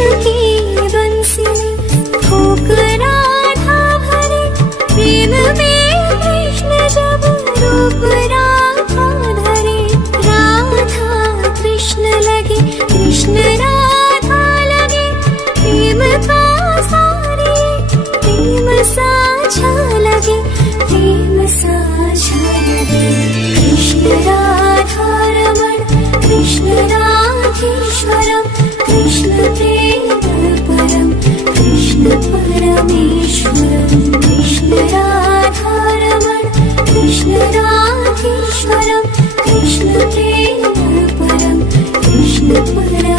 कृष्ण की बंसी में फूंक राधा भरे, प्रेम में कृष्ण जब रूप राधा धरे। राधा कृष्ण लगे, कृष्ण राधा लगे, प्रेम का सारे प्रेम साझा लगे, प्रेम साझा लगे। कृष्ण राधा रमण, कृष्ण राधेश्वरम, कृष्ण प्रेम परम, कृष्ण परमेश्वरम। कृष्ण राधा रमण, कृष्ण राधेश्वरम, कृष्ण प्रेम परम, कृष्ण परमेश्वरम।